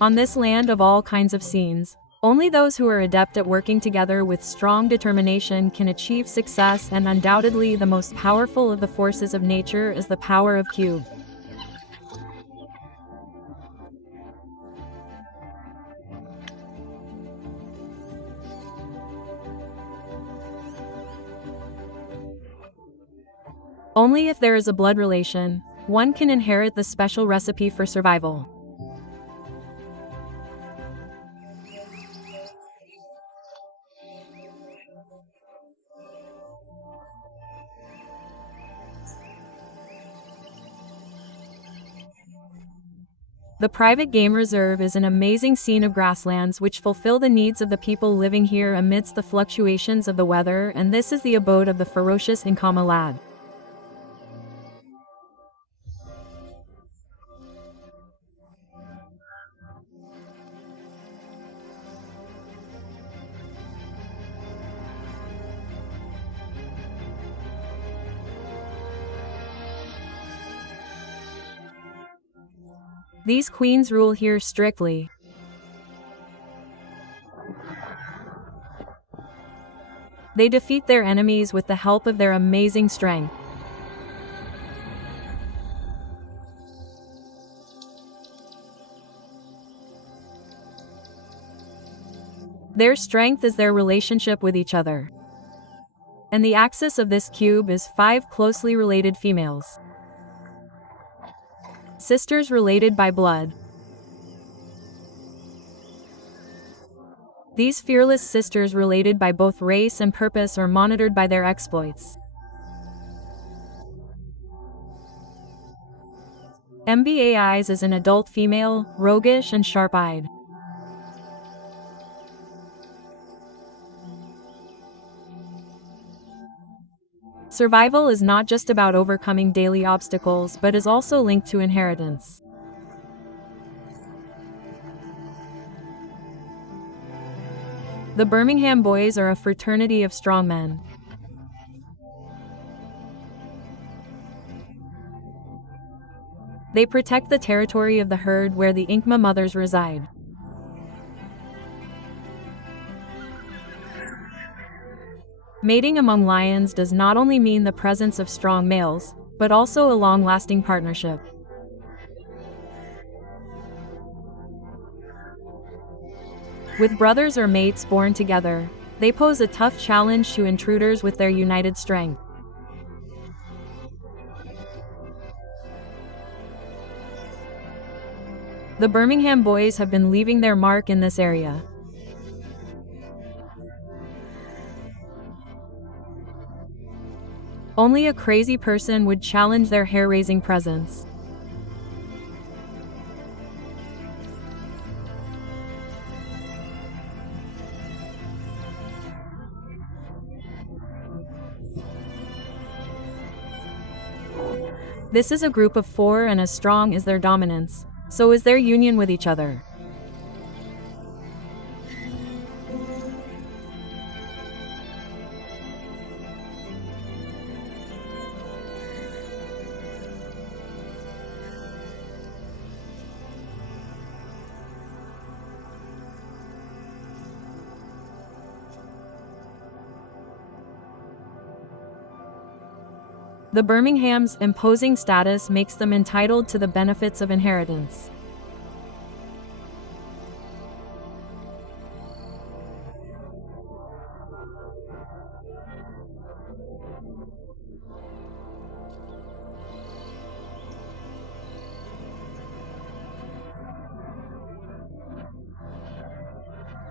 On this land of all kinds of scenes, only those who are adept at working together with strong determination can achieve success, and undoubtedly the most powerful of the forces of nature is the power of cube. Only if there is a blood relation, one can inherit the special recipe for survival. The private game reserve is an amazing scene of grasslands which fulfill the needs of the people living here amidst the fluctuations of the weather, and this is the abode of the ferocious Nkama lad. These queens rule here strictly. They defeat their enemies with the help of their amazing strength. Their strength is their relationship with each other. And the axis of this cube is 5 closely related females. Sisters related by blood. These fearless sisters related by both race and purpose are monitored by their exploits. MBAIs is an adult female, roguish and sharp-eyed. Survival is not just about overcoming daily obstacles but is also linked to inheritance. The Birmingham Boys are a fraternity of strong men. They protect the territory of the herd where the Nkma mothers reside. Mating among lions does not only mean the presence of strong males, but also a long-lasting partnership. With brothers or mates born together, they pose a tough challenge to intruders with their united strength. The Birmingham Boys have been leaving their mark in this area. Only a crazy person would challenge their hair-raising presence. This is a group of 4, and as strong as their dominance, so is their union with each other. The Birmingham's imposing status makes them entitled to the benefits of inheritance.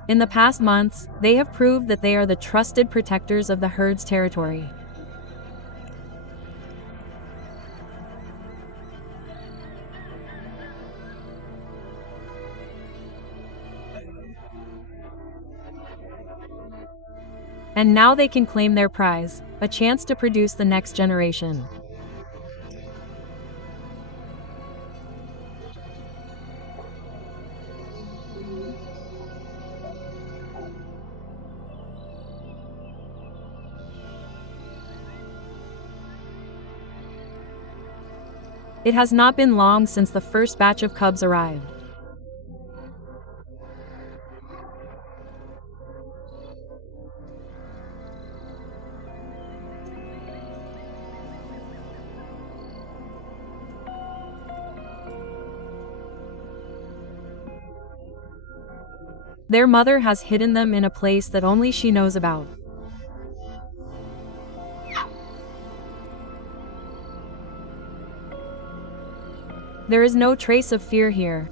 In the past months, they have proved that they are the trusted protectors of the herd's territory. And now they can claim their prize, a chance to produce the next generation. It has not been long since the first batch of cubs arrived. Their mother has hidden them in a place that only she knows about. There is no trace of fear here.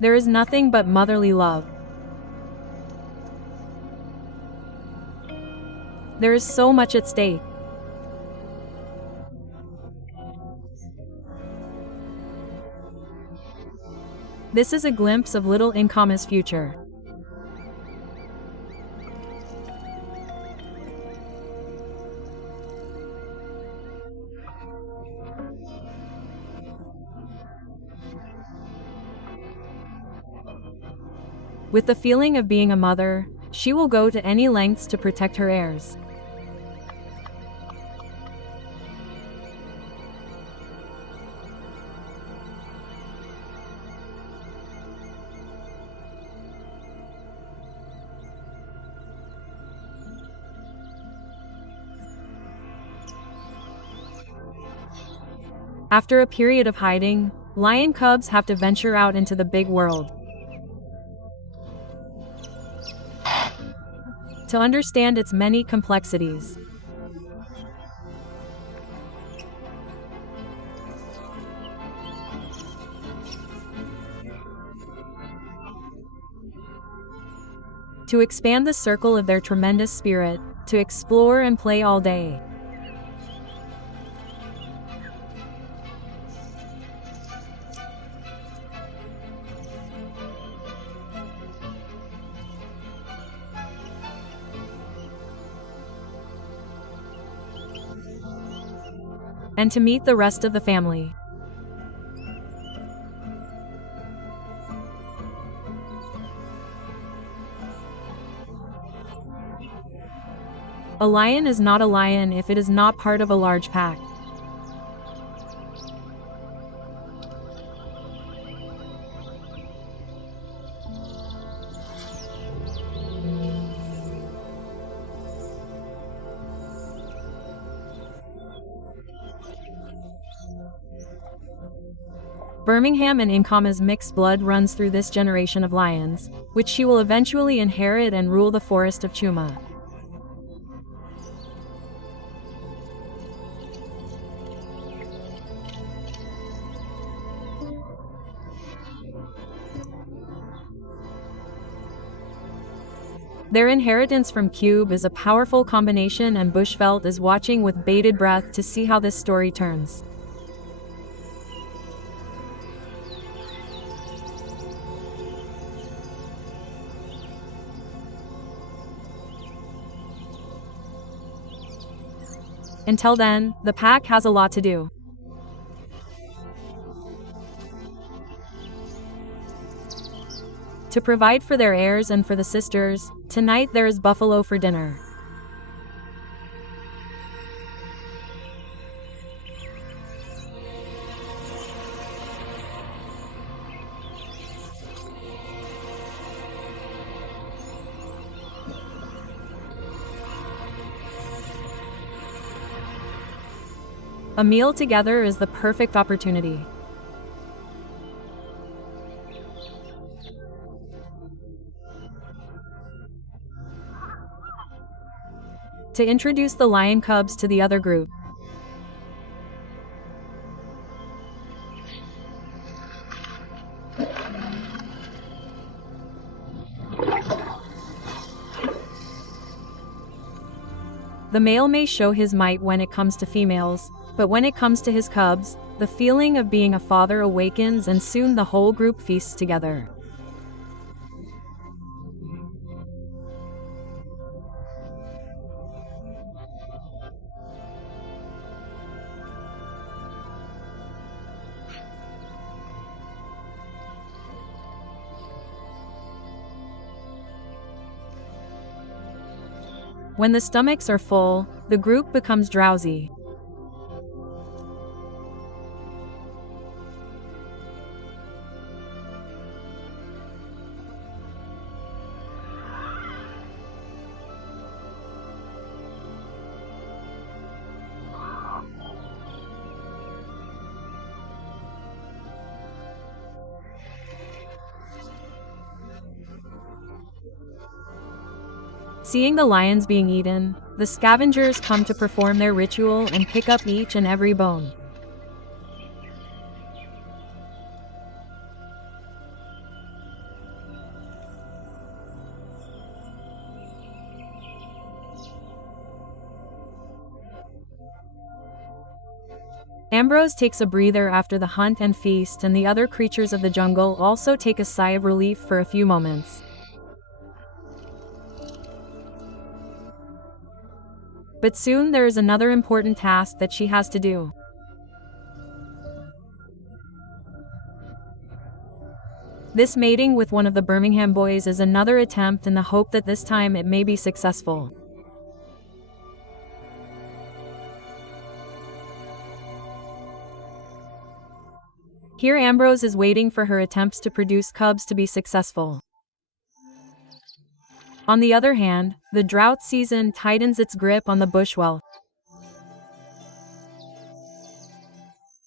There is nothing but motherly love. There is so much at stake. This is a glimpse of little Nkama's future. With the feeling of being a mother, she will go to any lengths to protect her heirs. After a period of hiding, lion cubs have to venture out into the big world. To understand its many complexities. To expand the circle of their tremendous spirit, to explore and play all day. And to meet the rest of the family. A lion is not a lion if it is not part of a large pack. Birmingham and Nkama's mixed blood runs through this generation of lions, which she will eventually inherit and rule the forest of Chuma. Their inheritance from Cube is a powerful combination, and Bushveld is watching with bated breath to see how this story turns. Until then, the pack has a lot to do. To provide for their heirs and for the sisters, tonight there is buffalo for dinner. A meal together is the perfect opportunity. To introduce the lion cubs to the other group. The male may show his might when it comes to females, but when it comes to his cubs, the feeling of being a father awakens, and soon the whole group feasts together. When the stomachs are full, the group becomes drowsy. Seeing the lions being eaten, the scavengers come to perform their ritual and pick up each and every bone. Ambrose takes a breather after the hunt and feast, and the other creatures of the jungle also take a sigh of relief for a few moments. But soon there is another important task that she has to do. This mating with one of the Birmingham boys is another attempt in the hope that this time it may be successful. Here Ambrose is waiting for her attempts to produce cubs to be successful. On the other hand, the drought season tightens its grip on the bushveld.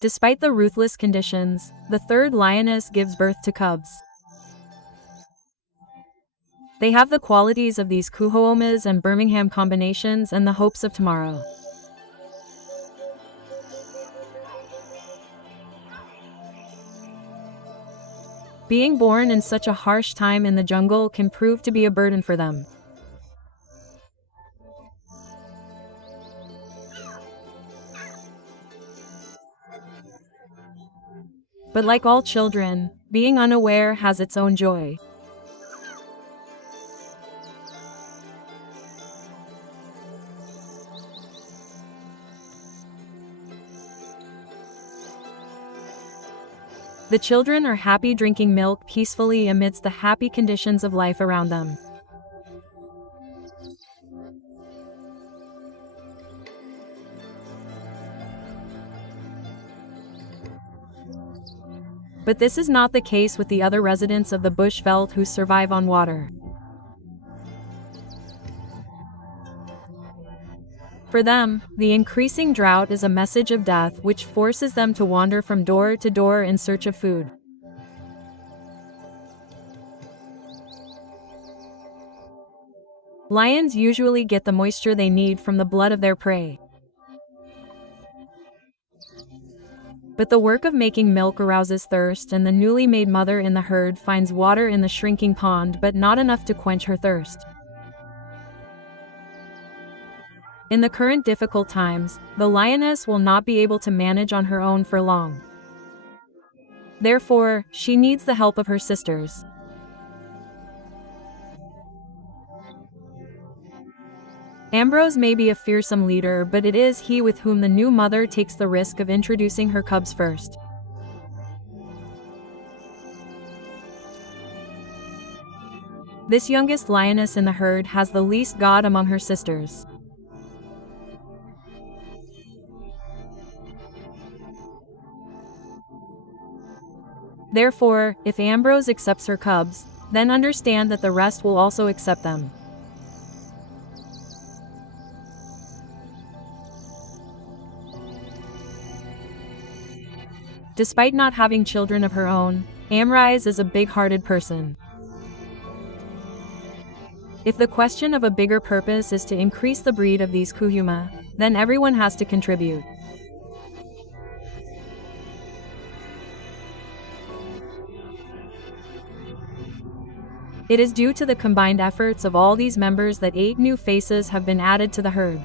Despite the ruthless conditions, the third lioness gives birth to cubs. They have the qualities of these Kuhoomas and Birmingham combinations and the hopes of tomorrow. Being born in such a harsh time in the jungle can prove to be a burden for them. But like all children, being unaware has its own joy. The children are happy drinking milk peacefully amidst the happy conditions of life around them. But this is not the case with the other residents of the bushveld who survive on water. For them, the increasing drought is a message of death which forces them to wander from door to door in search of food. Lions usually get the moisture they need from the blood of their prey. But the work of making milk arouses thirst, and the newly made mother in the herd finds water in the shrinking pond, but not enough to quench her thirst. In the current difficult times, the lioness will not be able to manage on her own for long. Therefore, she needs the help of her sisters. Ambrose may be a fearsome leader, but it is he with whom the new mother takes the risk of introducing her cubs first. This youngest lioness in the herd has the least god among her sisters. Therefore, if Ambrose accepts her cubs, then understand that the rest will also accept them. Despite not having children of her own, Amrise is a big-hearted person. If the question of a bigger purpose is to increase the breed of these Kuhuma, then everyone has to contribute. It is due to the combined efforts of all these members that 8 new faces have been added to the herd.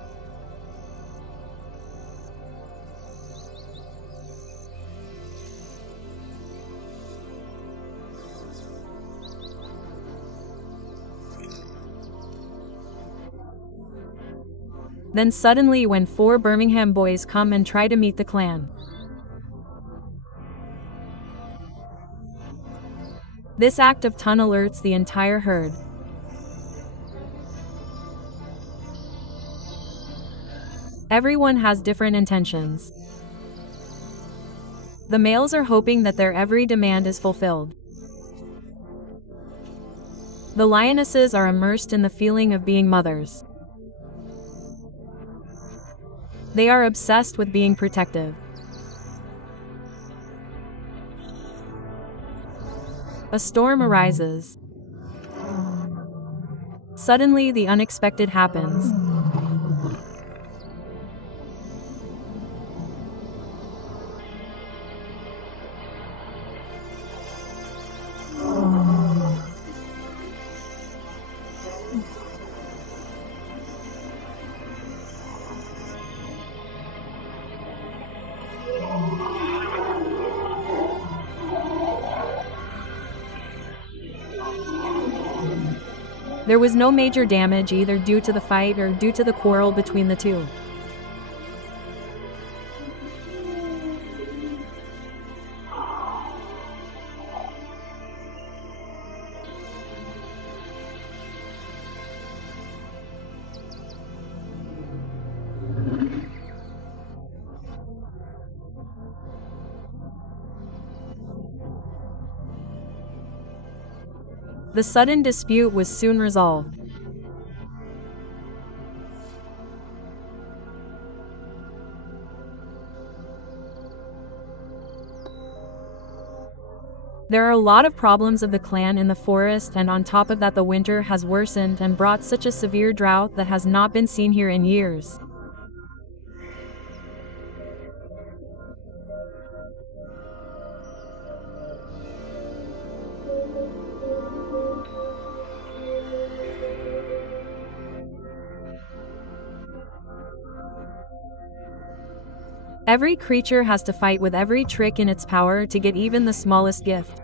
Then suddenly when 4 Birmingham boys come and try to meet the clan. This act of ton alerts the entire herd. Everyone has different intentions. The males are hoping that their every demand is fulfilled. The lionesses are immersed in the feeling of being mothers. They are obsessed with being protective. A storm arises. suddenly the unexpected happens. There was no major damage either due to the fight or due to the quarrel between the two. The sudden dispute was soon resolved. There are a lot of problems of the clan in the forest, and on top of that the winter has worsened and brought such a severe drought that has not been seen here in years. Every creature has to fight with every trick in its power to get even the smallest gift.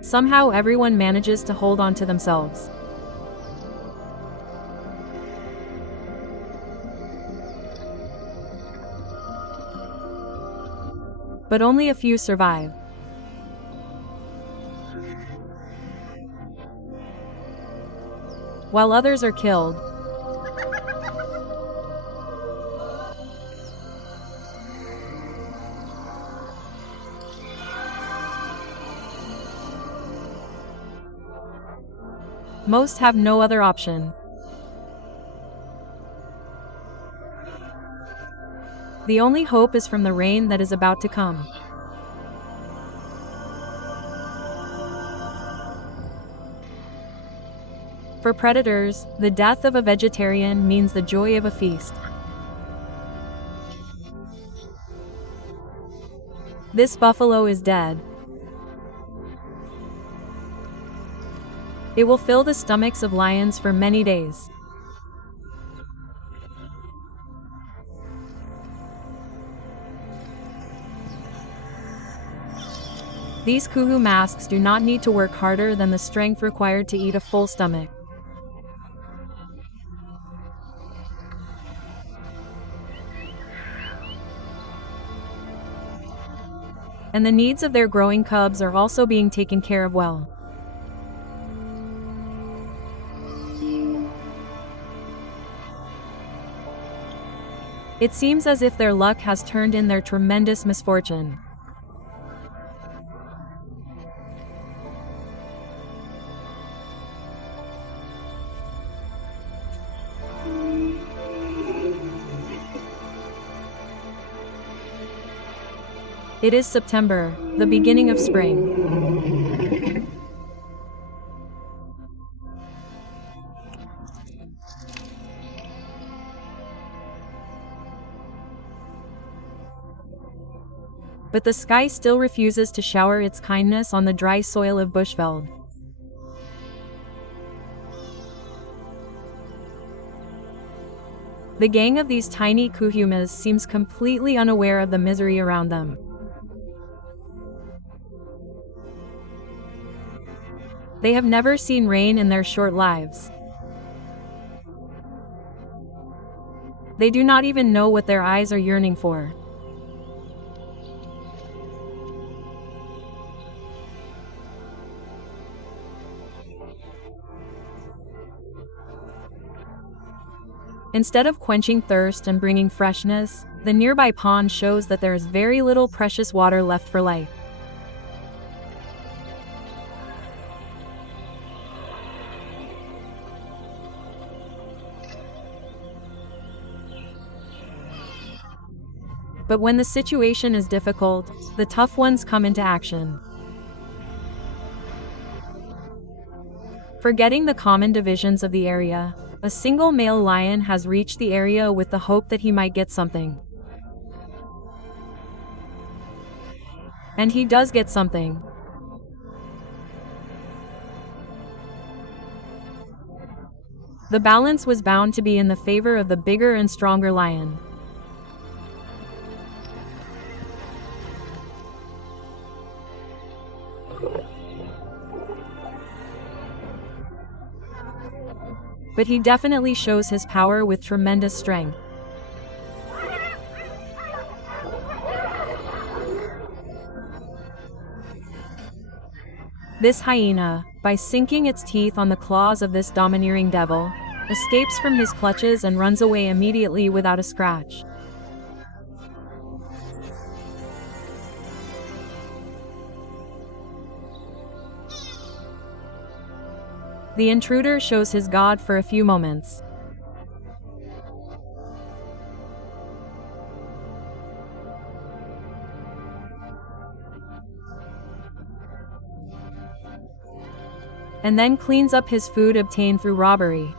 Somehow everyone manages to hold on to themselves. But only a few survive. While others are killed. Most have no other option. The only hope is from the rain that is about to come. For predators, the death of a vegetarian means the joy of a feast. This buffalo is dead. It will fill the stomachs of lions for many days. These kuhu masks do not need to work harder than the strength required to eat a full stomach. And the needs of their growing cubs are also being taken care of well. It seems as if their luck has turned in their tremendous misfortune. It is September, the beginning of spring. But the sky still refuses to shower its kindness on the dry soil of Bushveld. The gang of these tiny kuhumas seems completely unaware of the misery around them. They have never seen rain in their short lives. They do not even know what their eyes are yearning for. Instead of quenching thirst and bringing freshness, the nearby pond shows that there is very little precious water left for life. But when the situation is difficult, the tough ones come into action. Forgetting the common divisions of the area, a single male lion has reached the area with the hope that he might get something. And he does get something. The balance was bound to be in the favor of the bigger and stronger lion. But he definitely shows his power with tremendous strength. This hyena, by sinking its teeth on the claws of this domineering devil, escapes from his clutches and runs away immediately without a scratch. The intruder shows his god for a few moments. And then cleans up his food obtained through robbery.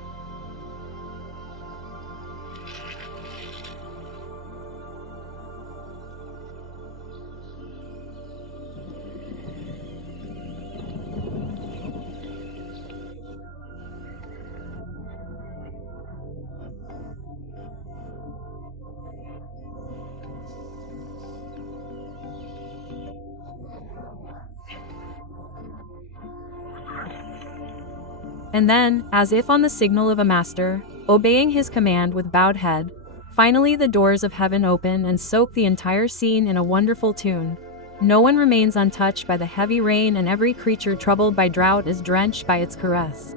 And then, as if on the signal of a master, obeying his command with bowed head, finally the doors of heaven open and soak the entire scene in a wonderful tune. No one remains untouched by the heavy rain, and every creature troubled by drought is drenched by its caress.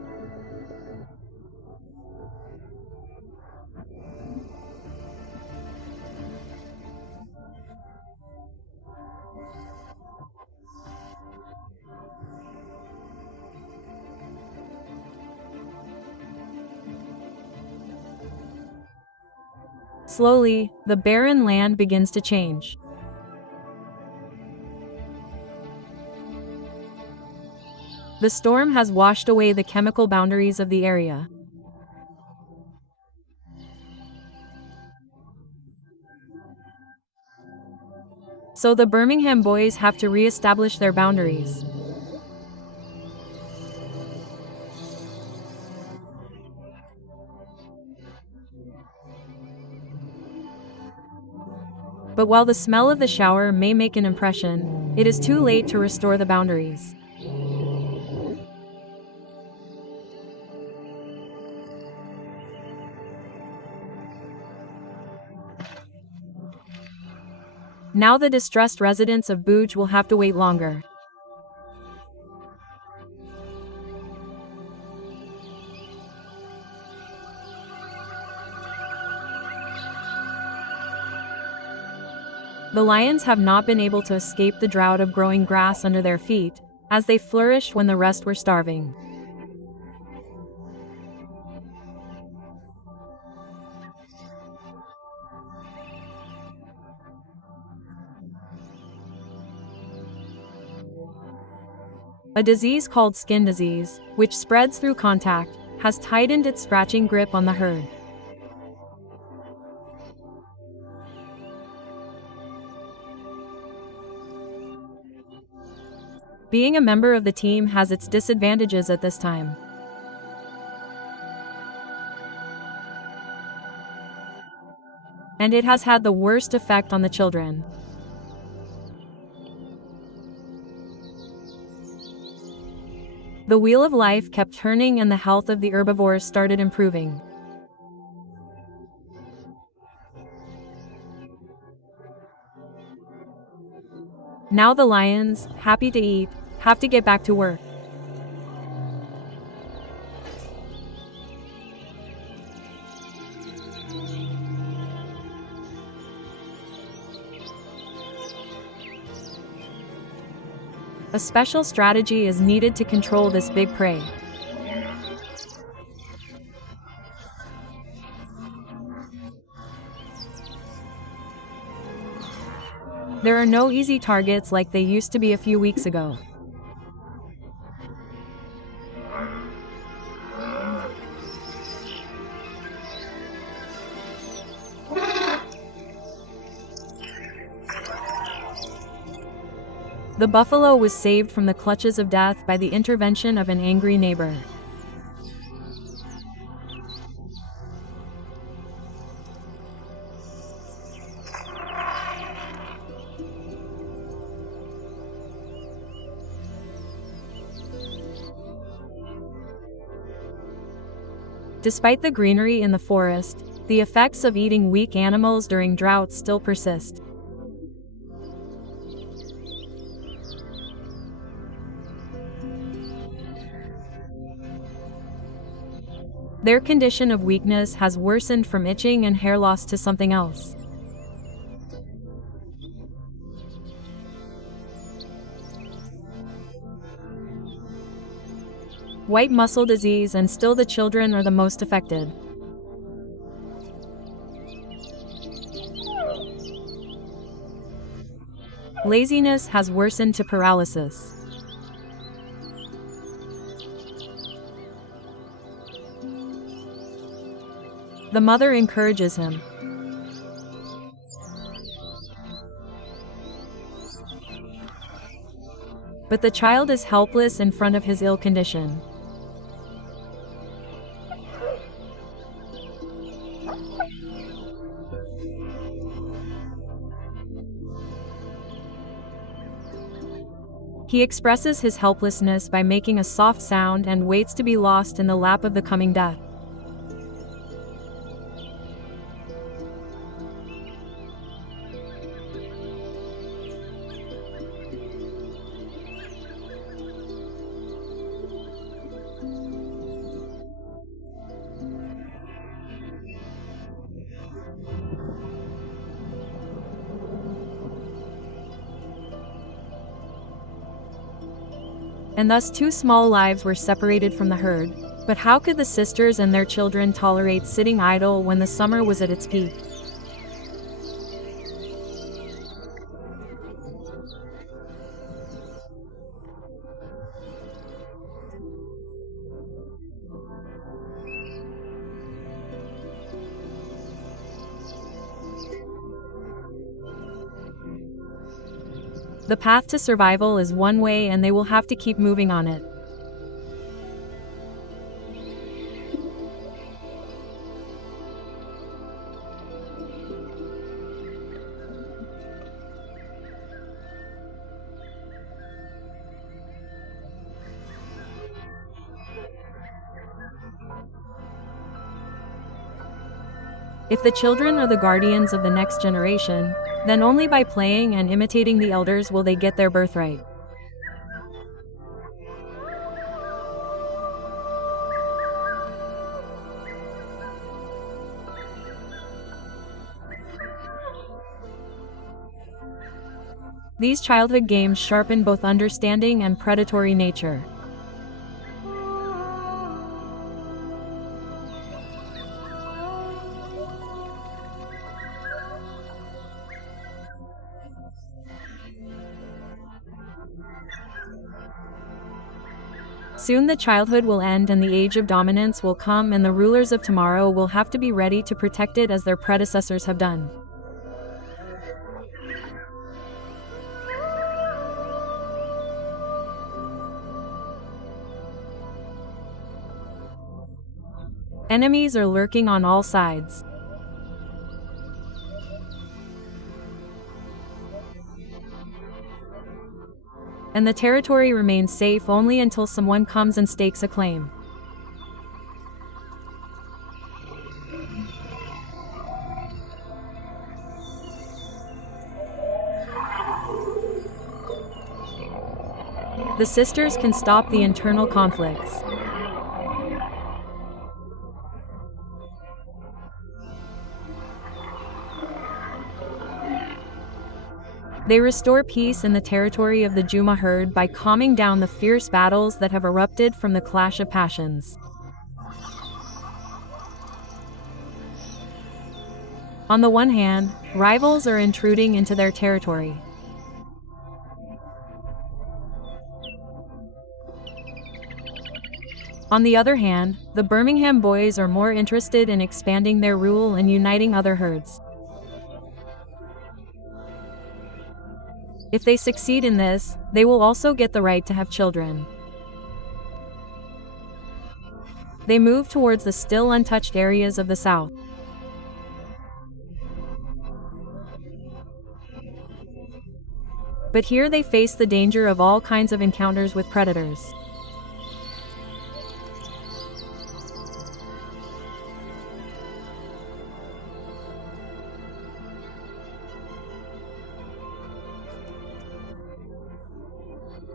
Slowly, the barren land begins to change. The storm has washed away the chemical boundaries of the area. So the Birmingham boys have to re-establish their boundaries. But while the smell of the shower may make an impression, it is too late to restore the boundaries. Now the distressed residents of Bouge will have to wait longer. The lions have not been able to escape the drought of growing grass under their feet, as they flourished when the rest were starving. A disease called skin disease, which spreads through contact, has tightened its scratching grip on the herd. Being a member of the team has its disadvantages at this time. And it has had the worst effect on the children. The wheel of life kept turning and the health of the herbivores started improving. Now the lions, happy to eat, have to get back to work. A special strategy is needed to control this big prey. There are no easy targets like they used to be a few weeks ago. The buffalo was saved from the clutches of death by the intervention of an angry neighbor. Despite the greenery in the forest, the effects of eating weak animals during droughts still persist. Their condition of weakness has worsened from itching and hair loss to something else. White muscle disease, and still the children are the most affected. Laziness has worsened to paralysis. The mother encourages him. But the child is helpless in front of his ill condition. He expresses his helplessness by making a soft sound and waits to be lost in the lap of the coming death. And thus 2 small lives were separated from the herd. But how could the sisters and their children tolerate sitting idle when the summer was at its peak? The path to survival is one way, and they will have to keep moving on it. If the children are the guardians of the next generation, then only by playing and imitating the elders will they get their birthright. These childhood games sharpen both understanding and predatory nature. Soon the childhood will end and the age of dominance will come, and the rulers of tomorrow will have to be ready to protect it as their predecessors have done. Enemies are lurking on all sides. And the territory remains safe only until someone comes and stakes a claim. The sisters can stop the internal conflicts. They restore peace in the territory of the Juma herd by calming down the fierce battles that have erupted from the clash of passions. On the one hand, rivals are intruding into their territory. On the other hand, the Birmingham boys are more interested in expanding their rule and uniting other herds. If they succeed in this, they will also get the right to have children. They move towards the still untouched areas of the South. But here they face the danger of all kinds of encounters with predators.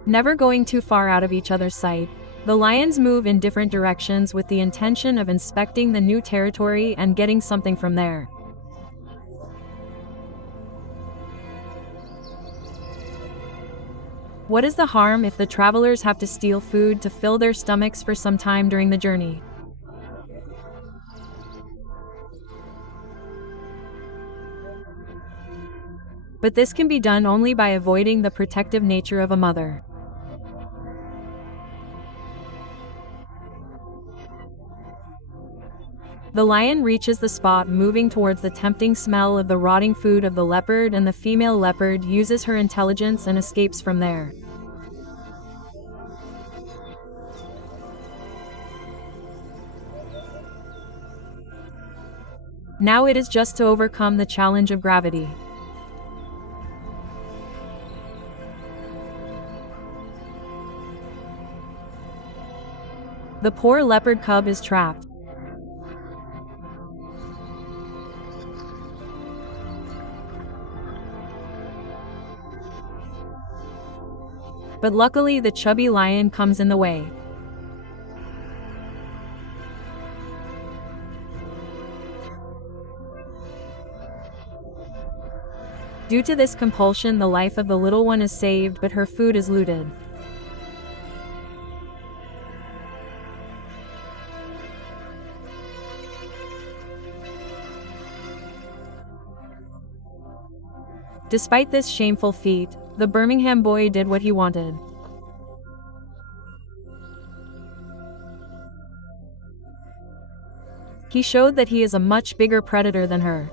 Never going too far out of each other's sight, the lions move in different directions with the intention of inspecting the new territory and getting something from there. What is the harm if the travelers have to steal food to fill their stomachs for some time during the journey? But this can be done only by avoiding the protective nature of a mother. The lion reaches the spot, moving towards the tempting smell of the rotting food of the leopard, and the female leopard uses her intelligence and escapes from there. Now it is just to overcome the challenge of gravity. The poor leopard cub is trapped. But luckily the chubby lion comes in the way. Due to this compulsion, the life of the little one is saved, but her food is looted. Despite this shameful feat, the Birmingham boy did what he wanted. He showed that he is a much bigger predator than her.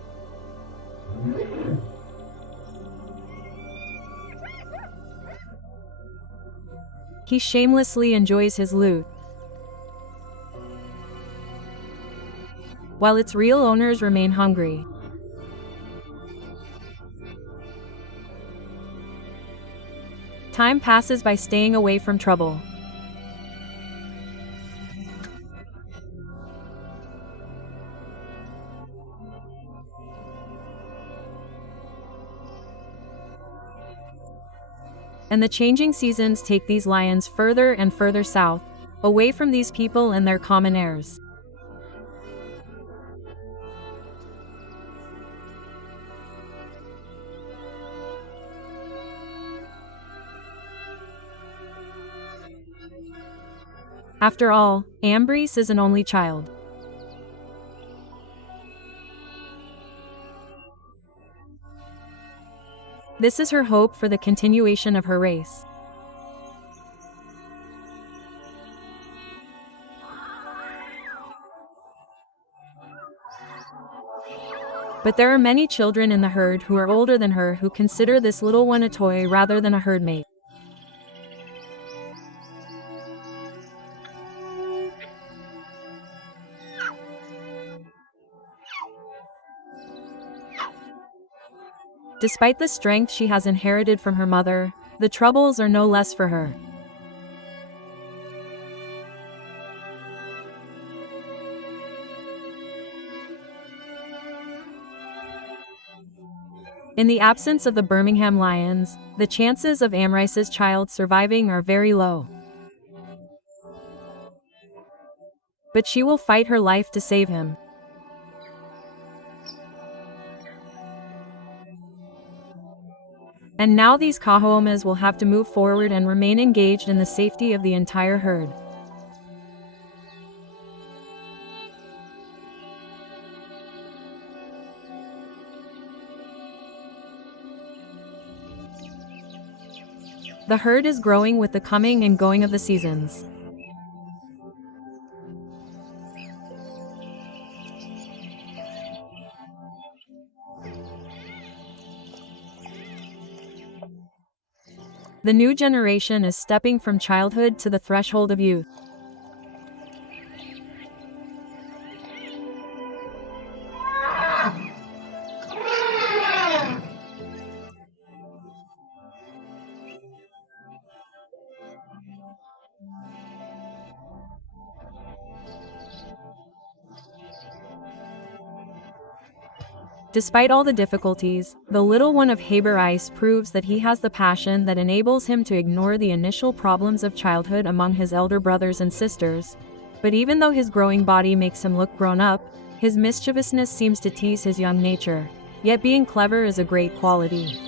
He shamelessly enjoys his loot, while its real owners remain hungry. Time passes by staying away from trouble. And the changing seasons take these lions further and further south, away from these people and their common heirs. After all, Ambrose is an only child. This is her hope for the continuation of her race. But there are many children in the herd who are older than her who consider this little one a toy rather than a herd mate. Despite the strength she has inherited from her mother, the troubles are no less for her. In the absence of the Birmingham lions, the chances of Amrice's child surviving are very low. But she will fight her life to save him. And now these Kahomas will have to move forward and remain engaged in the safety of the entire herd. The herd is growing with the coming and going of the seasons. The new generation is stepping from childhood to the threshold of youth. Despite all the difficulties, the little one of Haber Ice proves that he has the passion that enables him to ignore the initial problems of childhood among his elder brothers and sisters. But even though his growing body makes him look grown up, his mischievousness seems to tease his young nature. Yet being clever is a great quality.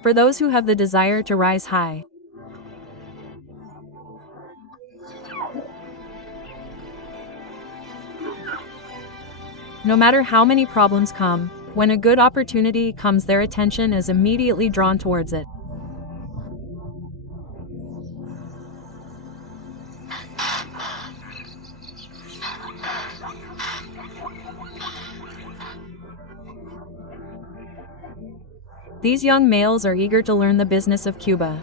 For those who have the desire to rise high. No matter how many problems come, when a good opportunity comes, their attention is immediately drawn towards it. These young males are eager to learn the business of Cuba.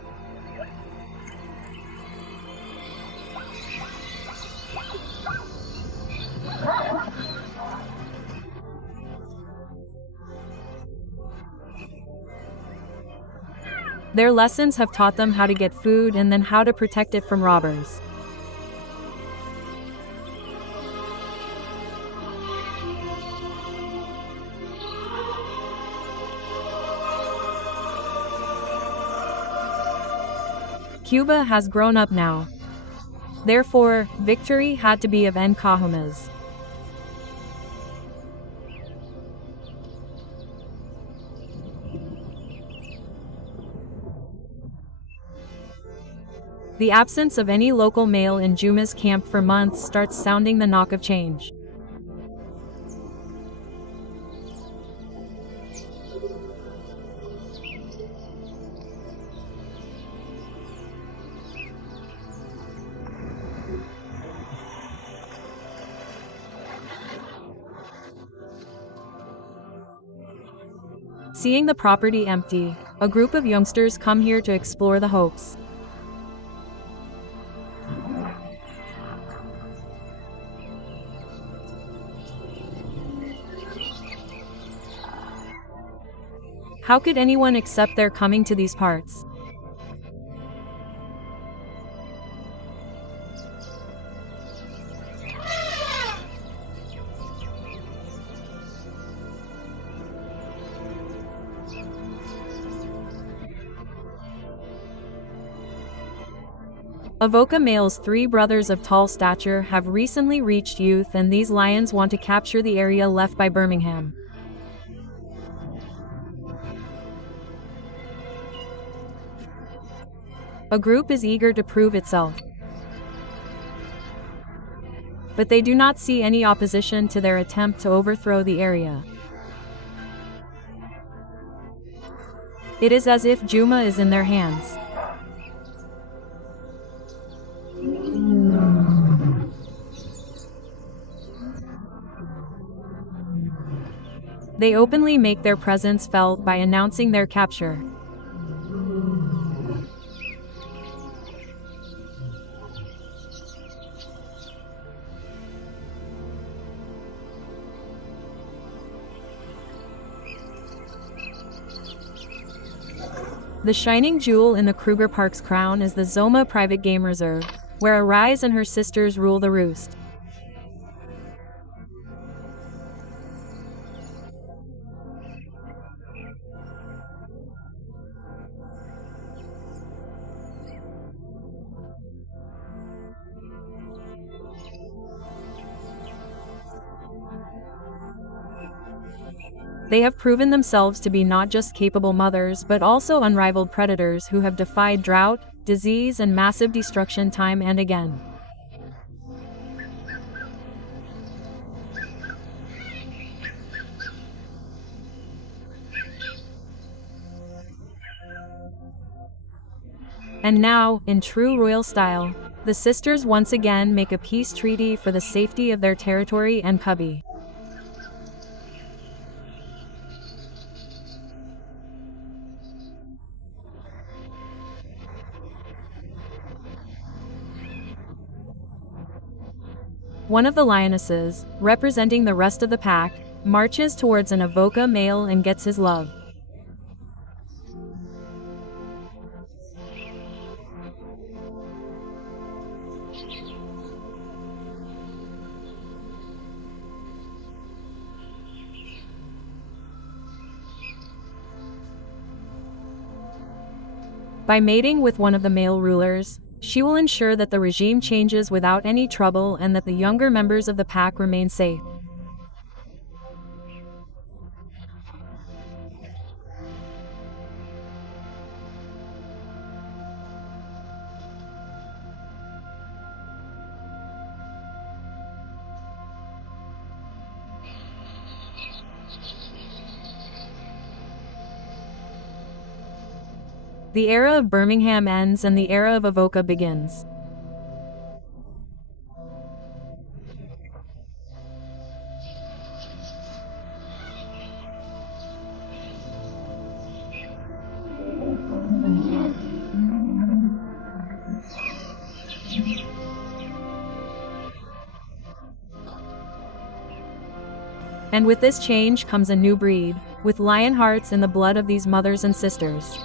Their lessons have taught them how to get food and then how to protect it from robbers. Cuba has grown up now. Therefore, victory had to be of Nkahuma's. The absence of any local male in Juma's camp for months starts sounding the knock of change. Seeing the property empty, a group of youngsters come here to explore the hoax. How could anyone accept their coming to these parts? Avoca males, 3 brothers of tall stature, have recently reached youth, and these lions want to capture the area left by Birmingham. A group is eager to prove itself. But they do not see any opposition to their attempt to overthrow the area. It is as if Juma is in their hands. They openly make their presence felt by announcing their capture. The shining jewel in the Kruger Park's crown is the Zoma Private Game Reserve, where Arise and her sisters rule the roost. They have proven themselves to be not just capable mothers but also unrivaled predators who have defied drought, disease, and massive destruction time and again. And now, in true royal style, the sisters once again make a peace treaty for the safety of their territory and cubby. One of the lionesses, representing the rest of the pack, marches towards an avoca male and gets his love. By mating with one of the male rulers, she will ensure that the regime changes without any trouble and that the younger members of the pack remain safe. The era of Birmingham ends and the era of Avoca begins. And with this change comes a new breed, with lion hearts in the blood of these mothers and sisters.